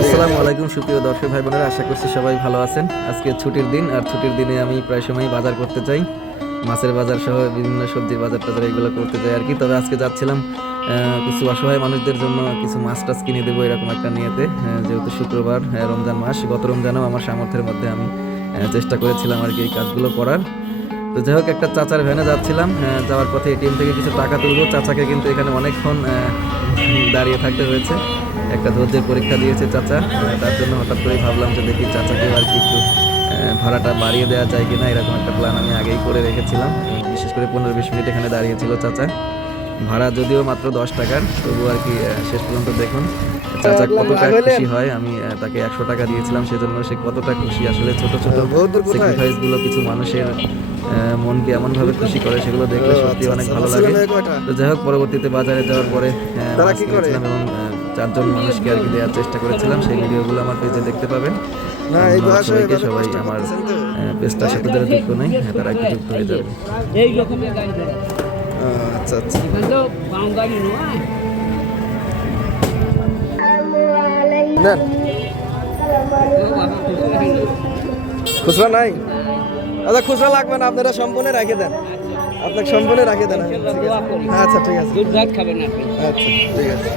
আসসালামু আলাইকুম সুপ্রিয় দর্শক ভাই বোনেরা, আশা করছি সবাই ভালো আছেন। আজকে ছুটির দিন, আর ছুটির দিনে আমি প্রায় সময় বাজার করতে চাই, মাছের বাজার সহ বিভিন্ন সবজির বাজার টাজার এগুলো করতে চাই আর কি। তবে আজকে যাচ্ছিলাম কিছু অসহায় মানুষদের জন্য কিছু মাছ টাছ কিনে দেবো এরকম একটা নিয়েতে, যেহেতু শুক্রবার, রমজান মাস। গত রমজানেও আমার সামর্থ্যের মধ্যে আমি চেষ্টা করেছিলাম আর কি এই কাজগুলো করার। তো যাই হোক, একটা চাচার ভ্যানে যাচ্ছিলাম, যাওয়ার পথে এটিএম থেকে কিছু টাকা তুলবো। চাচাকে কিন্তু এখানে অনেকক্ষণ দাঁড়িয়ে থাকতে হয়েছে, একটা ধৈর্যের পরীক্ষা দিয়েছে চাচা। তার জন্য হঠাৎ করে ভাবলাম যে দেখি চাচাকে আর কি একটু ভাড়াটা বাড়িয়ে দেওয়া যায় কিনা, এরকম একটা প্ল্যান আমি আগেই করে রেখেছিলাম। বিশেষ করে 15-20 মিনিট এখানে দাঁড়িয়েছিল চাচা। ভাড়া যদিও মাত্র 10 টাকার, তবু আর কি শেষ পর্যন্ত দেখুন চাচা কতটা খুশি হয়। আমি তাকে 100 টাকা দিয়েছিলাম, সেজন্য সে কতটা খুশি। আসলে ছোট ছোট স্যাক্রিফাইস গুলো কিছু মানুষের মনকে এমন ভাবে খুশি করে, সেগুলো দেখলে সত্যি অনেক ভালো লাগে। তো যাই হোক, পরবর্তীতে বাজারে যাওয়ার পরে কিনেছিলাম এবং 4 জন মানুষকে আর কি দেওয়ার চেষ্টা করেছিলাম। সেই ভিডিওগুলো আমার পেজে দেখতে পাবেন। সবাইকে সবাই আমার পেজটার সাথে যারা যুক্ত নেই তারা একটু যুক্ত হয়ে যাবে। আচ্ছা আচ্ছা, খুচরা নাই? আচ্ছা, খুচরা লাগবে না, আপনারা সম্পূর্ণ রেখে দেন, আপনাকে সম্পূর্ণ রেখে দেন। আচ্ছা ঠিক আছে, আচ্ছা ঠিক আছে।